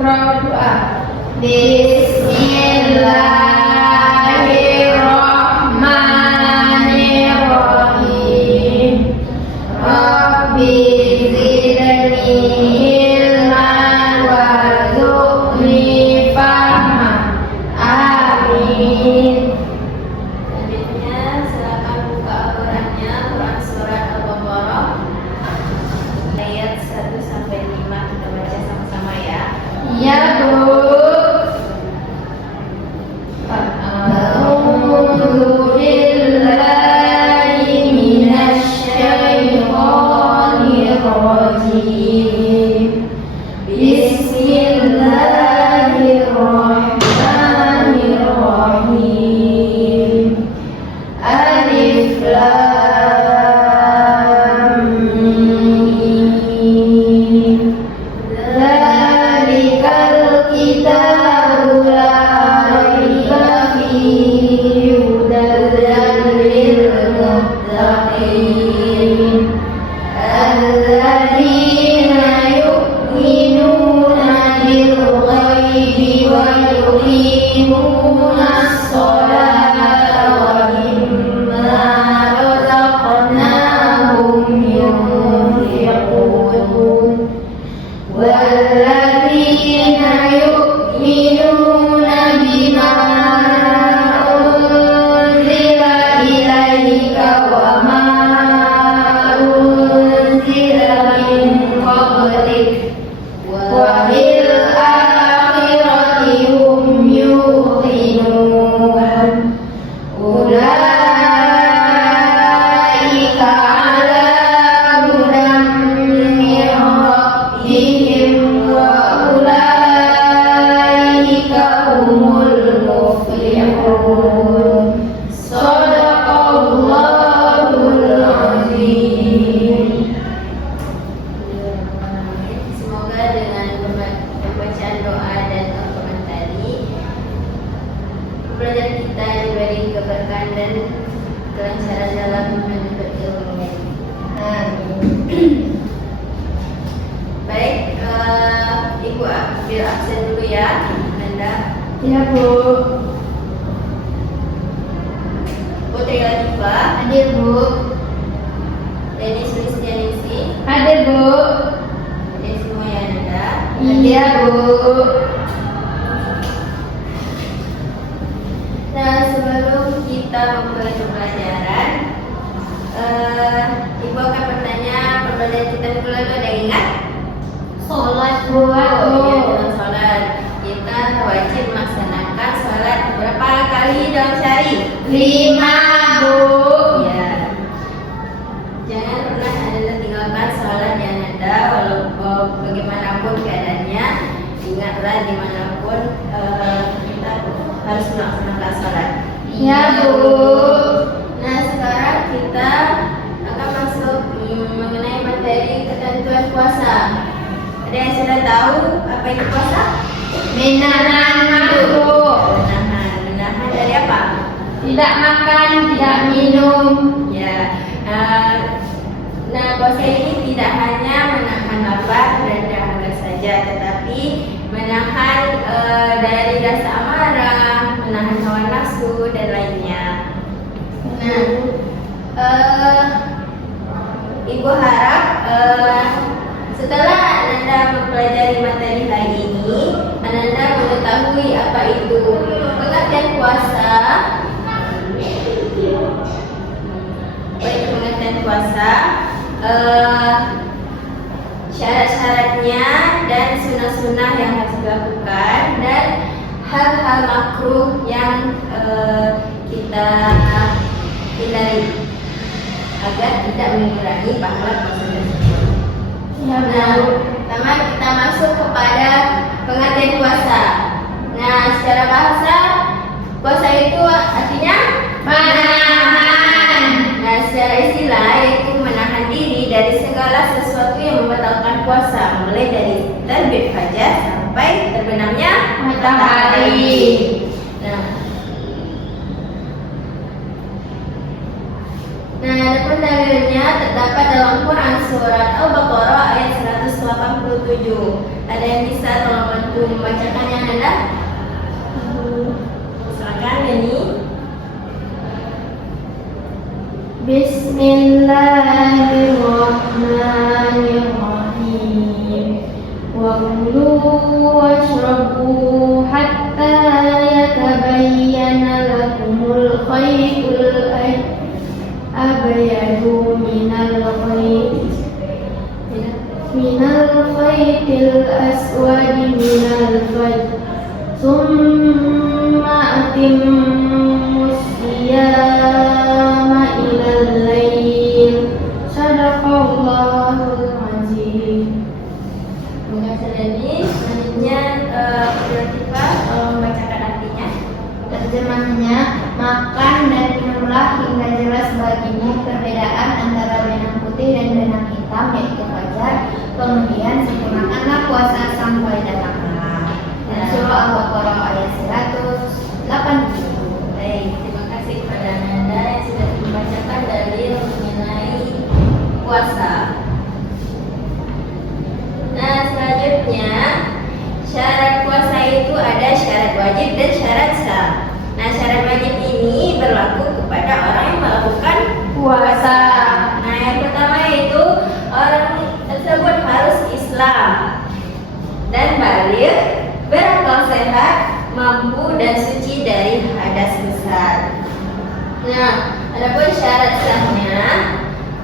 Berdoa. Bismillahirrahmanirrahim. Rabbi zidni ilman warzuqni fahma. Amin. Selanjutnya silakan buka Al-Qur'annya, Quran surat Al-Baqarah ayat 1 sampai 5, kita baca sama-sama ya. Ya, Bu. A'udzu billahi minasy syaithanir rajim. Bismillahirrahmanirrahim. Alif Lam Mim. Dzalikal kitabu la raiba fihi hudan lil muttaqin alladzina yu'minuna bil ghaibi wa yuqimunas sholata wa mimma razaqnahum yunfiqun والذين يؤمنون بما أنزل إليك وما أنزل من قبلك وبالآخرة هم يوقنون أولئك على هدى من ربهم وأولئك هم المفلحون صدق الله العظيم. Semoga dengan pembacaan doa dan Al-Quran tadi, pembelajaran kita diberi keberkahan dan kelancaran dalam menuntut ilmu. Baik, Ibu ambil absen dulu ya, Anda. Ya, Bu. Putri Latifah, Hadir, Bu. Denis Kristianisi, Hadir, Bu. dan semua yang ada. Iya, Bu. Nah, sebelum kita memulai pembelajaran, Ibu akan bertanya pembelajaran kita minggu lalu, ada yang ingat? Sholat, Bu. Iya, dalam sholat kita wajib melaksanakan sholat berapa kali dalam sehari? 5, Bu. Ya. Jangan pernah Anda tinggalkan sholat yang ada, walaupun bagaimanapun keadaannya. Ingatlah dimanapun kita harus melaksanakan sholat. Ya, Bu. Nah, sekarang kita akan masuk mengenai materi ketentuan puasa. Ada yang sudah tahu apa itu puasa? Menahan, Bu. Menahan dari apa? Tidak makan, tidak minum. Ya. Nah, puasa ini tidak hanya menahan lapar dan dahaga saja, tetapi menahan dari rasa amarah, menahan hawa nafsu dan lainnya. Nah, Ibu harap setelah Anda mempelajari materi hari ini, Anda mengetahui apa itu pengertian puasa, syarat-syaratnya dan sunnah-sunnah yang harus dilakukan, dan hal-hal makruh yang kita hindari agar tidak mengurangi pahala puasa tersebut. Ya, Nah, Bu. pertama kita masuk kepada pengertian puasa. Nah, secara bahasa, puasa itu artinya Menahan. Nah, secara istilah yaitu menahan diri dari segala sesuatu yang membatalkan puasa, mulai dari terbit fajar sampai terbenamnya Matahari. Nah, adapun dalilnya terdapat dalam Quran surat Al-Baqarah ayat 100 187. Ada yang bisa tolong bantu membacakannya, Nanda? Silakan, Deni. Bismillahirrahmanirrahim. Wa kulu washrabu hatta yatabayyana lakumul khaytul abyadu minal khaytil aswadi minal fajr. Summa atimmus siyama ilal lail. Sadaqallahul azim. Terima kasih, Deni. Selanjutnya, Latifah tolong membacakan artinya. Terjemahnya, makan dan minumlah hingga jelas bagimu perbedaan antara benang putih dan benang hitam, yaitu fajar. Kemudian sempurnakanlah puasa sampai datang malam. Surah Al-Baqarah ayat 180. Baik, terima kasih kepada Nanda yang sudah membacakan dalil mengenai puasa. Nah, selanjutnya syarat puasa itu ada syarat wajib dan syarat sah. Nah, syarat wajib ini berlaku kepada orang yang melakukan Puasa. Nah, yang pertama yaitu orang tersebut harus Islam dan baligh, berakal sehat, mampu dan suci dari hadas besar. Nah, adapun syarat sahnya,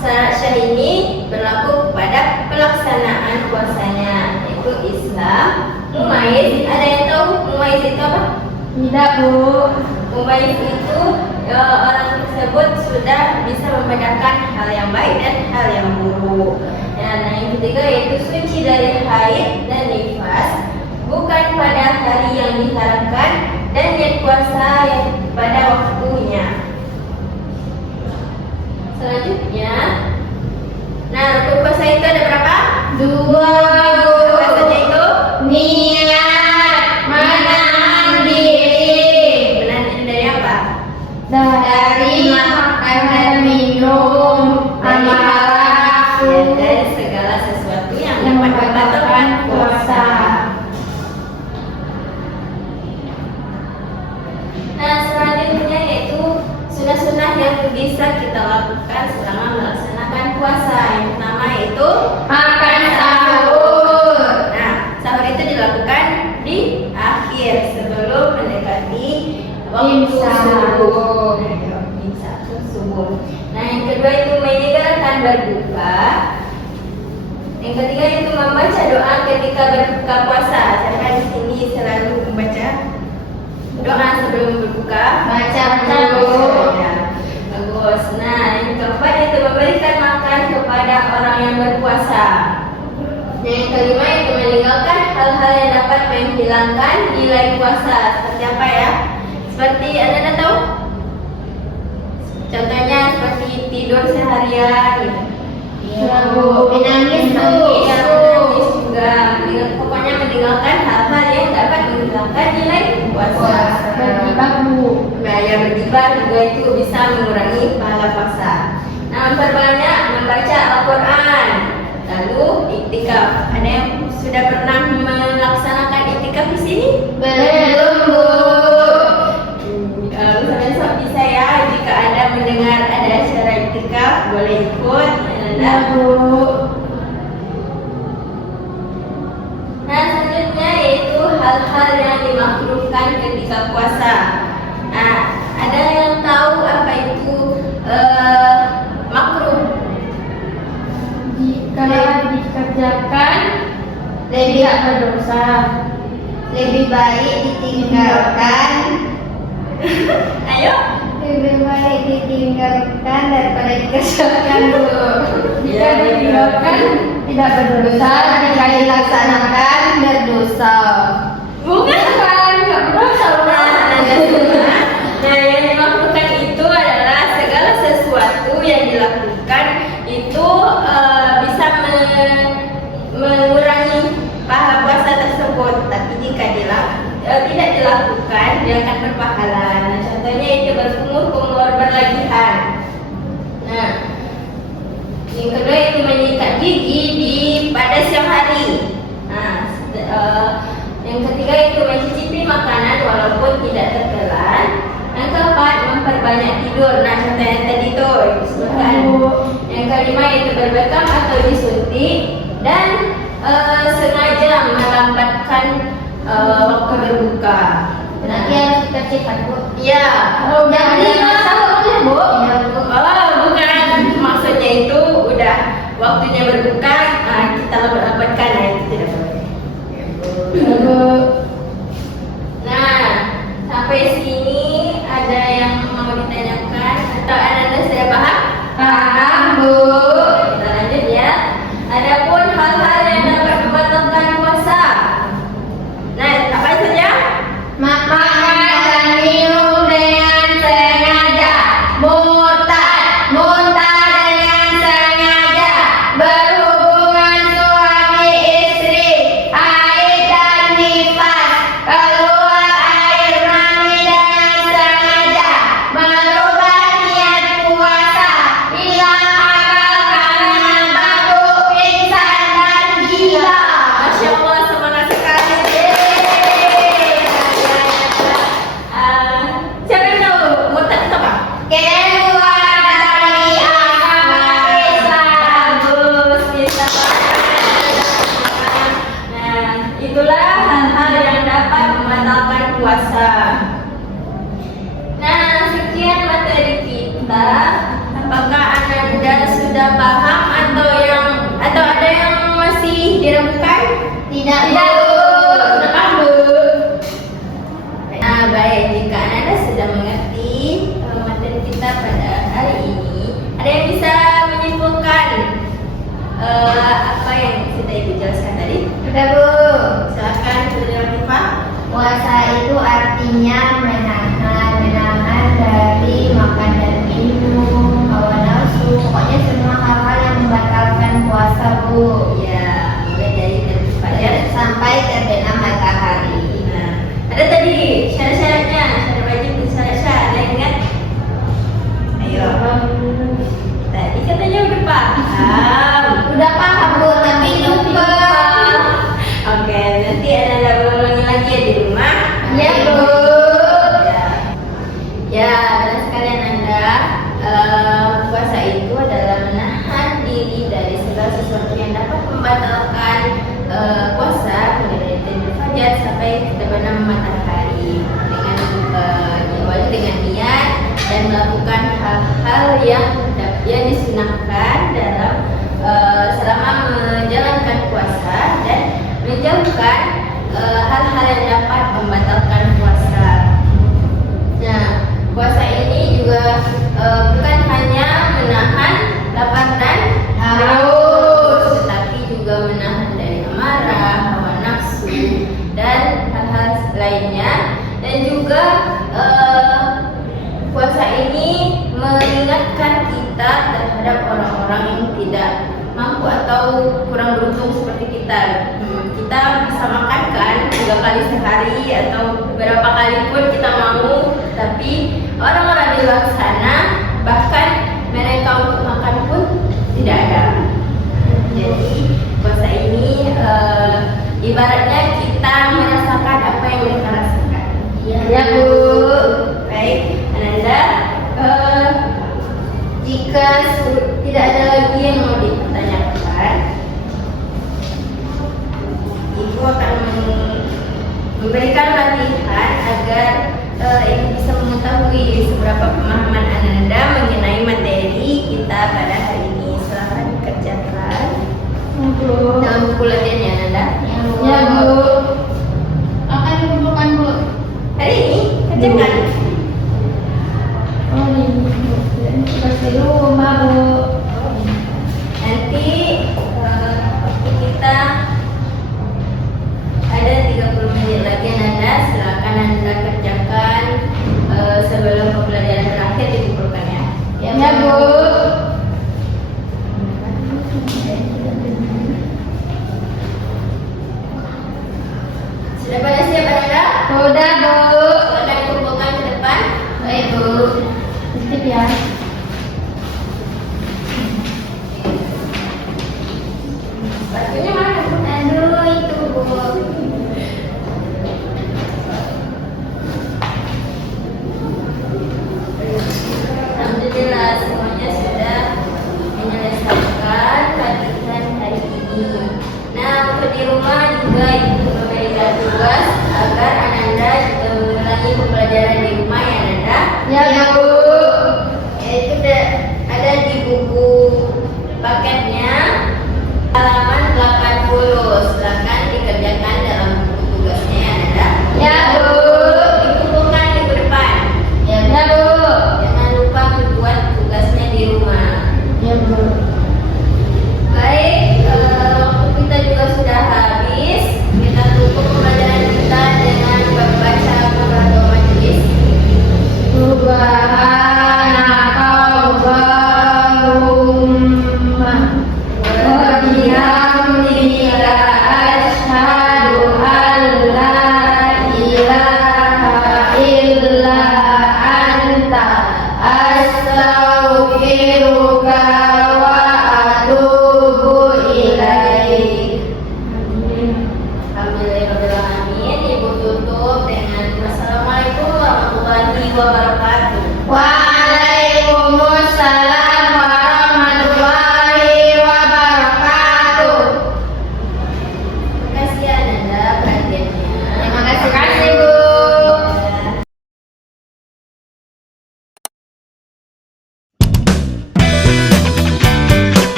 syarat syah ini berlaku kepada pelaksanaan puasanya, yaitu Islam, mumayyiz. Ada yang tahu mumayyiz itu apa? Tidak, Bu. Mumayyiz itu orang tersebut sudah bisa membedakan hal yang baik dan hal yang buruk. Nah, yang ketiga yaitu suci dari haid dan nifas, bukan pada hari yang diharapkan, dan niat puasa yang pada waktunya. Selanjutnya, nah rukun puasa itu ada berapa? 2. Apa saja itu? Niat menahan diri Menahan diri dari apa? dari makan dan minum, amarah, Dari segala sesuatu yang yang dapat membatalkan puasa. Nah, selanjutnya yaitu sunnah-sunnah yang bisa kita lakukan selama melaksanakan puasa. Yang pertama yaitu makan sahur. Nah, sahur itu dilakukan di akhir sebelum mendekati waktu Imsak. subuh. Imsak subuh. Nah, yang kedua itu menyegerakan berbuka. Yang ketiga itu membaca doa ketika berbuka puasa. Saya di sini selalu membaca doa sebelum berbuka. Baca dulu. dulu. Ya, bagus. Nah, yang keempat itu memberikan makan kepada orang yang berpuasa. Yang kelima itu meninggalkan hal-hal yang dapat menghilangkan nilai puasa. Seperti apa ya? Seperti Anda tahu? Contohnya seperti tidur seharian gitu. Iya, Bu. Menangis, Bu. Iya, menangis juga. Pokoknya meninggalkan hal-hal yang dapat menghilangkan nilai puasa. Bergibah, Bu. Nah, yang bergibah juga itu bisa mengurangi pahala puasa. Nah, memperbanyak membaca Al-Quran. Lalu iktikaf. Ada yang sudah pernah melaksanakan iktikaf di sini? Belum, Bu. Besok bisa ya, jika ada mendengar ada acara iktikaf boleh ikut. Ya, Bu. Nah, selanjutnya yaitu hal-hal yang dimakruhkan ketika puasa. Nah, ada yang tahu apa itu makruh? Jika dikerjakan tidak berdosa. Lebih baik ditinggalkan Ayo. lebih baik ditinggalkan daripada dikerjakan dulu. Jika ditinggalkan tidak berdosa, jika dilaksanakan berdosa. Bukan. Nggak berdosa, Bu. Nah, yang dimakruhkan itu adalah segala sesuatu yang dilakukan itu bisa mengurangi pahala puasa tersebut. Tapi jika tidak dilakukan, dia akan berpahala. Nah, contohnya itu berkumur-kumur berlebihan. Nah, yang kedua itu menyikat gigi pada siang hari. tidur. Nah, contoh yang tadi tuh Ibu sebutkan. Yang kelima itu berbekam atau disuntik dan sengaja melambatkan waktu berbuka. Berarti harus kita cepat, Bu. Iya. Jadi boleh, Bu. Iya, Bu. Oh, bukan. Maksudnya itu udah waktunya berbuka, kita lambatkan, nah itu tidak boleh. Nah, sampai sini ada yang mau ditanyakan atau Anda sudah paham? Paham, Bu. Kita lanjut ya. Adapun hal-hal yang dapat membatalkan puasa. Nah, apa saja? Makan dan minum dengan sengaja, muntah dengan sengaja, berhubungan suami istri, haid dan nifas, keluar air mani dengan sengaja, merubah niat puasa, hilang akal karena mabuk, pingsan dan gila. Masya Allah, semangat sekali. Siapa yang tahu murtad itu apa? Keluar dari agama Islam. Bagus, kita paham. Nah, itulah hal-hal yang dapat membatalkan puasa. Nah, sekian materi kita. Apakah Anda sudah paham atau ada yang masih diragukan? Tidak, Tidak, Bu. sudah paham, Bu? Nah, baik, jika Anda sudah mengerti materi kita pada hari ini, ada yang bisa menyimpulkan apa yang sudah Ibu jelaskan tadi? Sudah, Bu. Silakan, Saudara Rifah. Puasa itu artinya menahan dari makan dan minum, hawa nafsu, pokoknya semua hal-hal yang membatalkan puasa, Bu. Ya, mulai dari terbit fajar. Sampai terbenam matahari. Nah, ada tadi syarat-syaratnya, syarat wajib dan syarat-syarat. Ada yang ingat? Ayo. Tadi katanya udah paham. Udah paham, Bu, tapi lupa. Oke, nanti Anda ulangi lagi ya di rumah. Ya, Bu. Ya, ya, dan sekalian Anda, puasa itu adalah menahan diri dari segala sesuatu yang dapat membatalkan puasa mulai dari terbit fajar sampai terbenam matahari dengan diawali dengan niat dan melakukan hal-hal yang disunahkan dalam selama menjalankan puasa dan menjauhkan hal-hal yang dapat membatalkan puasa. Nah, puasa ini juga bukan hanya menahan lapar dan haus, tetapi juga menahan dari amarah, hawa nafsu, dan hal-hal lainnya. Dan juga puasa ini mengingatkan kita terhadap orang-orang yang tidak mampu atau kurang beruntung seperti kita. Kita bisa makan kan 3 kali sehari atau berapa kali pun kita mau, tapi orang-orang di luar sana bahkan mereka untuk makan pun tidak ada. Jadi puasa ini ibaratnya kita merasakan apa yang mereka rasakan. Ya, Bu. Baik, Ananda, jika tidak ada lagi yang mau ditanyakan, Ibu akan memberikan latihan agar Ibu bisa mengetahui seberapa pemahaman Ananda mengenai materi kita pada hari ini. Silahkan dikerjakan dalam buku latihannya Ananda. Ya, Bu. Akan dikumpulkan, Bu. Hari ini kerjakan. Oh, ini di rumah, Bu. Nanti waktu kita ada 30 menit lagi Ananda, silakan Anda kerjakan sebelum pembelajaran berakhir dikumpulkannya. Ya, Bu. Sudah pada siap Ananda? Udah, Bu. Silakan dikumpulkan ke depan. Baik, Bu. Titip ya. Batunya mana? Aduh, itu, Bu. juga ibu memberikan tugas agar Ananda mengulangi pembelajaran di rumah ya Ananda. Ya, Bu.